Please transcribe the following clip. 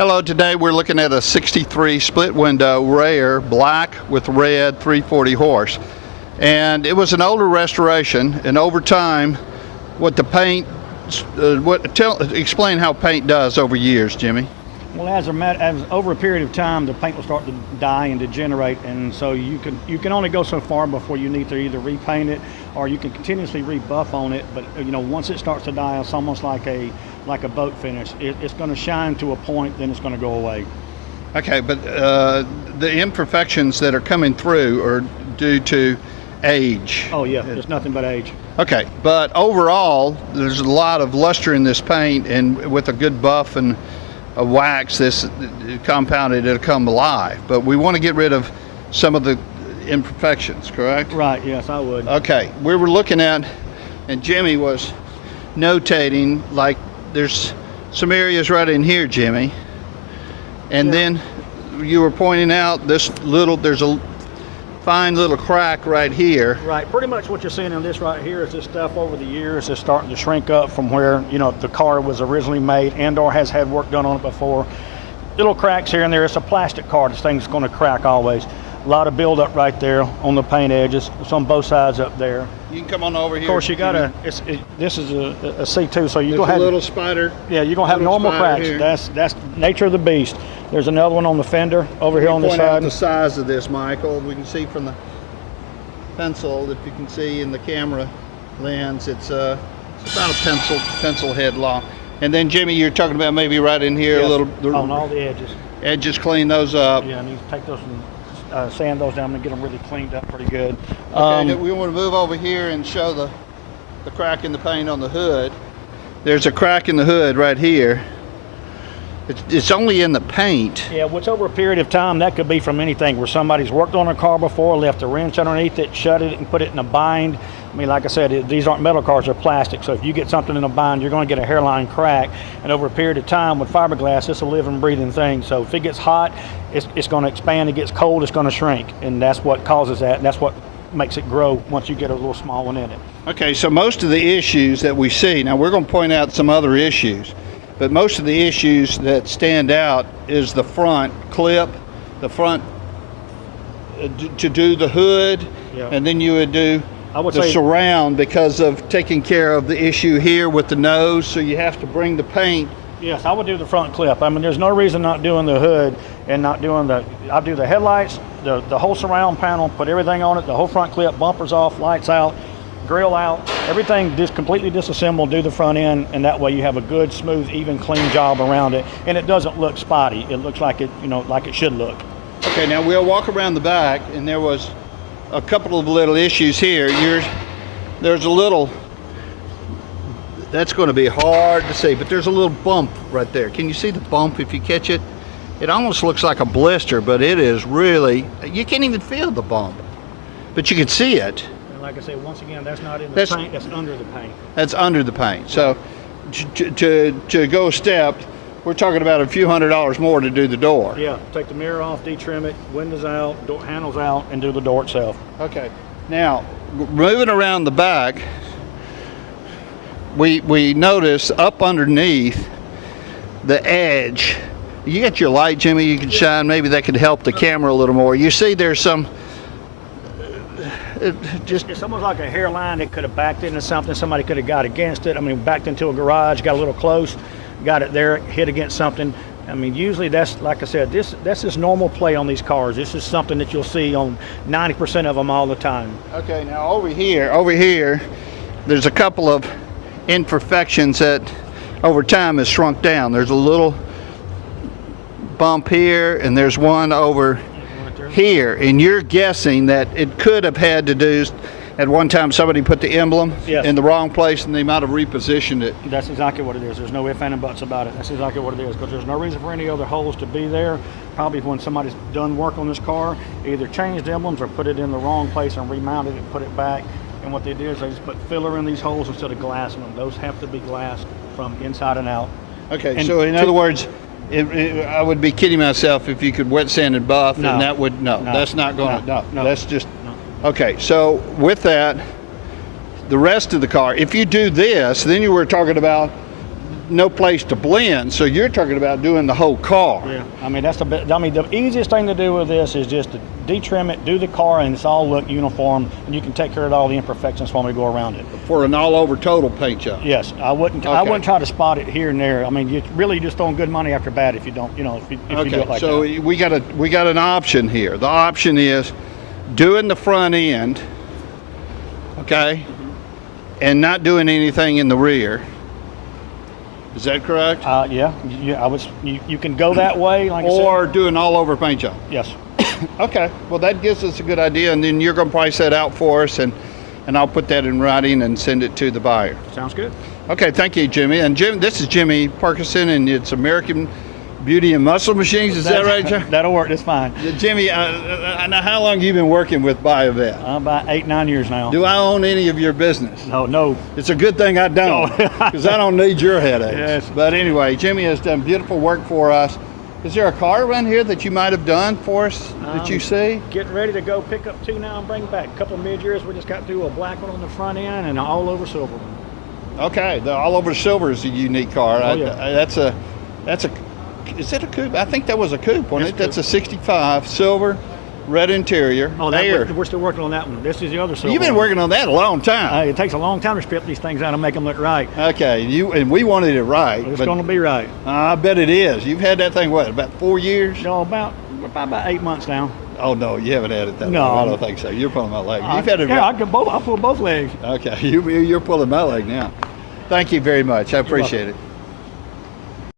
Hello, today we're looking at a 63 split window rare black with red 340 horse. And it was an older restoration, and over time what the paint, explain how paint does over years, Jimmy. Well, as over a period of time, the paint will start to die and degenerate, and so you can only go so far before you need to either repaint it or you can continuously rebuff on it. But once it starts to die, it's almost like a boat finish. It's going to shine to a point, then it's going to go away. Okay, but the imperfections that are coming through are due to age. Oh yeah, it's nothing but age. Okay, but overall, there's a lot of luster in this paint, and with a good buff and a wax, this compounded, it'll come alive. But we want to get rid of some of the imperfections, correct? Right, yes, I would. Okay, we were looking at, and Jimmy was notating, like there's some areas right in here, Jimmy. And yeah. Then you were pointing out there's a fine little crack right here. Right, pretty much what you're seeing in this right here is this stuff over the years is starting to shrink up from where the car was originally made and or has had work done on it before. Little cracks here and there. It's a plastic car. This thing's going to crack always. A lot of buildup right there on the paint edges. It's on both sides up there. You can come on over here. Of course, you got this is a C2, so you're gonna have a little spider. Yeah, you're gonna have normal cracks. Here. That's nature of the beast. There's another one on the fender over here on the side. Point out the size of this, Michael. We can see from the pencil, if you can see in the camera lens, it's about a pencil head long. And then Jimmy, you're talking about maybe right in here. Yes, a little on all the edges. Edges, clean those up. Yeah, and you take those and sand those down and get them really cleaned up pretty good. Okay, we want to move over here and show the crack in the paint on the hood. There's a crack in the hood right here. It's only in the paint. Yeah, which over a period of time, that could be from anything where somebody's worked on a car before, left a wrench underneath it, shut it and put it in a bind. I mean, like I said, these aren't metal cars, they're plastic. So if you get something in a bind, you're going to get a hairline crack. And over a period of time with fiberglass, it's a living, breathing thing. So if it gets hot, it's going to expand. It gets cold, it's going to shrink. And that's what causes that. And that's what makes it grow once you get a little small one in it. Okay, so most of the issues that we see, now we're going to point out some other issues. But most of the issues that stand out is the front clip, the front to do the hood, yeah. And then you would do the surround because of taking care of the issue here with the nose, so you have to bring the paint. Yes, I would do the front clip. I mean, there's no reason not doing the hood and not doing I'll do the headlights, the whole surround panel, put everything on it, the whole front clip, bumpers off, lights out, grill out, everything just completely disassembled, do the front end, and that way you have a good, smooth, even, clean job around it, and it doesn't look spotty. It looks like it, like it should look. Okay, now we'll walk around the back, and there was a couple of little issues here. There's a little, that's going to be hard to see, but there's a little bump right there. Can you see the bump if you catch it? It almost looks like a blister, but it is really, you can't even feel the bump, but you can see it. Like I say, once again, that's not in the paint, that's under the paint. That's under the paint. So to go a step, we're talking about a few $100s more to do the door. Yeah, take the mirror off, de-trim it, windows out, door handles out, and do the door itself. Okay. Now, moving around the back, we notice up underneath the edge. You got your light, Jimmy, you can shine. Maybe that could help the camera a little more. You see there's some it's almost like a hairline that could have backed into something. Somebody could have got against it. I mean, backed into a garage, got a little close, got it there, hit against something. I mean, usually that's, like I said, that's just normal play on these cars. This is something that you'll see on 90% of them all the time. Okay, now over here, there's a couple of imperfections that over time has shrunk down. There's a little bump here, and there's one over here, and you're guessing that it could have had to do, at one time somebody put the emblem in the wrong place and they might have repositioned it. That's exactly what it is. There's no ifs and buts about it. That's exactly what it is, because there's no reason for any other holes to be there. Probably when somebody's done work on this car, either changed emblems or put it in the wrong place and remounted it, put it back. And what they do is they just put filler in these holes instead of glass in them. Those have to be glassed from inside and out. Okay, and so in other words, I would be kidding myself if you could wet sand and buff, and that would, that's not going to, that's just, okay. So with that, the rest of the car, if you do this, then you were talking about no place to blend. So you're talking about doing the whole car. Yeah, I mean that's the easiest thing to do with this is just to detrim it, do the car, and it's all look uniform, and you can take care of all the imperfections when we go around it. For an all-over total paint job. Yes, I wouldn't. Okay. I wouldn't try to spot it here and there. I mean, you really just throwing good money after bad if you don't. You know, if you do it like so that. we got an option here. The option is doing the front end, okay, and not doing anything in the rear. Is that correct? Yeah, I was. You can go that way, like or I said. do an all-over paint job. Yes. Okay. Well, that gives us a good idea, and then you're going to price that out for us, and I'll put that in writing and send it to the buyer. Sounds good. Okay. Thank you, Jimmy. And Jim, this is Jimmy Parkinson, and it's American Beauty and Muscle Machines. Is that right, Jim? That'll work. That's fine. Jimmy, I know how long you been working with BioVet. About 8-9 years now. Do I own any of your business? No. It's a good thing I don't, because I don't need your headaches. Yes. But anyway, Jimmy has done beautiful work for us. Is there a car around here that you might have done for us that you see? Getting ready to go pick up 2 now and bring back a couple of mid-years. We just got through a black one on the front end and an all-over silver one. Okay, the all over silver is a unique car. Oh, yeah. That's a. Is that a coupe? I think that was a coupe, wasn't it? Coupe. That's a '65 silver, red interior. Oh, we're still working on that one. This is the other silver. You've been working on that a long time. It takes a long time to strip these things out and make them look right. Okay, and we wanted it right. It's going to be right. I bet it is. You've had that thing, what, about 4 years? No, about 8 months now. Oh, no, you haven't had it that No. long. I don't think so. You're pulling my leg. You've had it Yeah, I pull both legs. Okay, you're pulling my leg now. Thank you very much. I appreciate it.